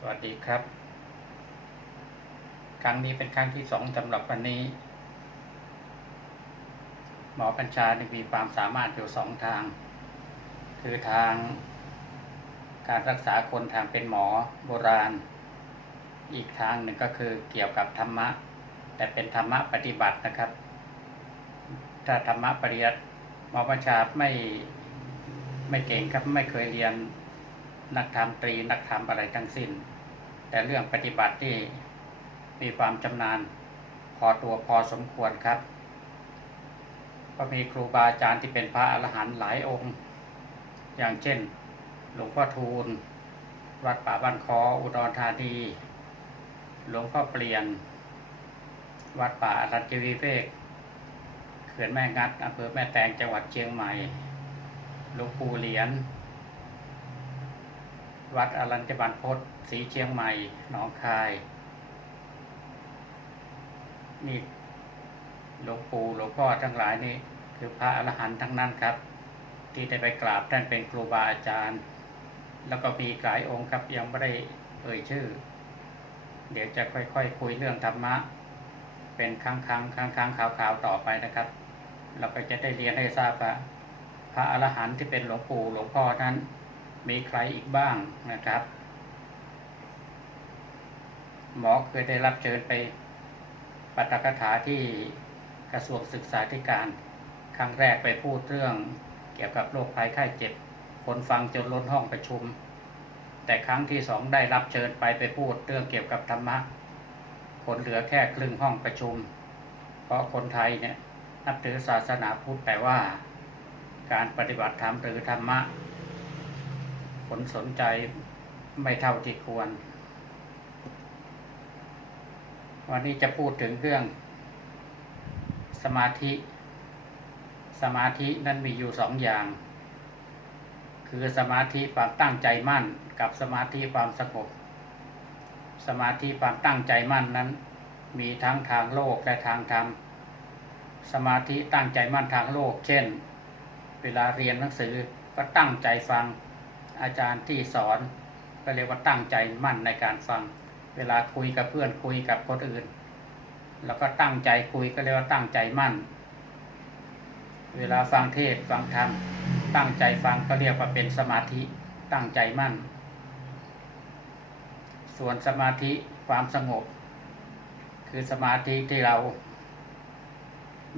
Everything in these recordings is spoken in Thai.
สวัสดีครับ ครั้งนี้เป็นครั้งที่สองสำหรับวันนี้ หมอกัญชามีความสามารถอยู่สองทาง คือทางการรักษาคนทางเป็นหมอโบราณ อีกทางหนึ่งก็คือเกี่ยวกับธรรมะ แต่เป็นธรรมะปฏิบัตินะครับ ถ้าธรรมะปริยัติหมอกัญชาไม่ไม่เก่งครับไม่เคยเรียน นักธรรมตรีนักธรรมอะไรทั้งสิ้น แต่เรื่องปฏิบัติที่มีความชำนาญพอตัวพอสมควรครับก็มีครูบาอาจารย์ที่เป็นพระอรหันต์หลายองค์ อย่างเช่น หลวงพ่อทูล วัดป่าบ้านคออุดรธานี หลวงพ่อเปลี่ยน วัดป่าอรัญญวิเวกเขื่อนแม่งัดอำเภอแม่แตงจังหวัดเชียงใหม่ หลวงปู่เหรียญ วัดอรัญญบันพศศรีเชียงใหม่หนองคาย นี่หลวงปู่หลวงพ่อทั้งหลายนี่คือพระอรหันต์ทั้งนั้นครับ ที่ได้ไปกราบท่านเป็นครูบาอาจารย์ แล้วก็มีหลายองค์ครับยังไม่ได้เอ่ยชื่อ เดี๋ยวจะค่อยๆคคุยเรื่องธรรมะ เป็นครั้งครั้งครั้งครั้งข่าวข่าวๆต่อไปนะครับ เราก็จะได้เรียนให้ทราบว่าพระอรหันต์ที่เป็นหลวงปู่หลวงพ่อนั้น มีใครอีกบ้างนะครับ หมอเคยได้รับเชิญไปปัตกถาที่กระทรวงศึกษาธิการ ครั้งแรกไปพูดเรื่องเกี่ยวกับโรคภัยไข้เจ็บ คนฟังจนล้นห้องประชุม แต่ครั้งที่สองได้รับเชิญไปไปพูดเรื่องเกี่ยวกับธรรมะ คนเหลือแค่ครึ่งห้องประชุม เพราะคนไทยเนี่ยนับถือศาสนาพุทธแต่ว่า การปฏิบัติธรรมหรือธรรมะ คนสนใจไม่เท่าที่ควร วันนี้จะพูดถึงเรื่อง สมาธิ สมาธินั้นมีอยู่สองอย่าง คือสมาธิความตั้งใจมั่น กับสมาธิความสงบสมาธิความตั้งใจมั่นนั้น มีทั้งทางโลกและทางธรรม สมาธิตั้งใจมั่นทางโลก เช่น เวลาเรียนหนังสือก็ตั้งใจฟัง อาจารย์ที่สอนก็เรียกว่าตั้งใจมั่นในการฟัง เวลาคุยกับเพื่อนคุยกับคนอื่น แล้วก็ตั้งใจคุยก็เรียกว่าตั้งใจมั่น เวลาฟังเทศฟังธรรมตั้งใจฟังก็เรียกว่าเป็นสมาธิตั้งใจมั่น ส่วนสมาธิความสงบ คือสมาธิที่เรา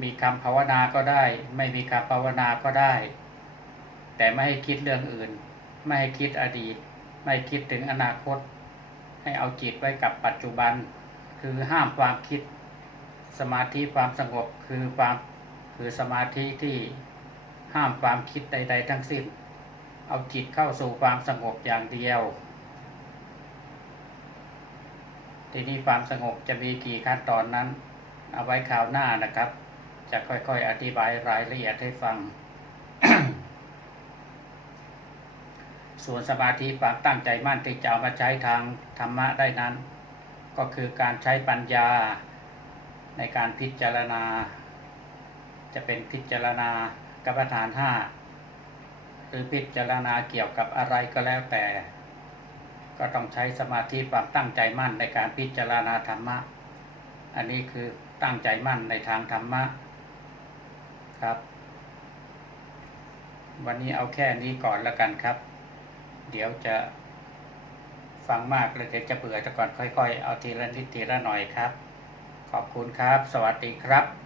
มีคำภาวนาก็ได้ ไม่มีคำภาวนาก็ได้ แต่ไม่ให้คิดเรื่องอื่น ไม่ให้คิดอดีต ไม่คิดถึงอนาคต ให้เอาจิตไว้กับปัจจุบัน คือห้ามความคิดสมาธิความสงบคือความคือสมาธิที่ห้ามความคิดใด ๆ ทั้งสิ้น เอาจิตเข้าสู่ความสงบอย่างเดียว ทีนี้ความสงบจะมีกี่ขั้นตอนนั้น เอาไว้คราวหน้านะครับ จะค่อยๆอธิบายรายละเอียดให้ฟัง ส่วนสมาธิความตั้งใจมั่นที่จะเอามาใช้ทางธรรมะได้นั้น ก็คือการใช้ปัญญาในการพิจารณา จะเป็นพิจารณากรรมฐานห้าหรือพิจารณาเกี่ยวกับอะไรก็แล้วแต่ ก็ต้องใช้สมาธิความตั้งใจมั่นในการพิจารณาธรรมะ อันนี้คือตั้งใจมั่นในทางธรรมะครับ วันนี้เอาแค่นี้ก่อนแล้วกันครับ เดี๋ยวจะฟังมากแล้วเดี๋ยวจะเบื่อแต่ก่อนค่อย ๆ เอาทีละนิดทีละหน่อยครับ ขอบคุณครับ สวัสดีครับ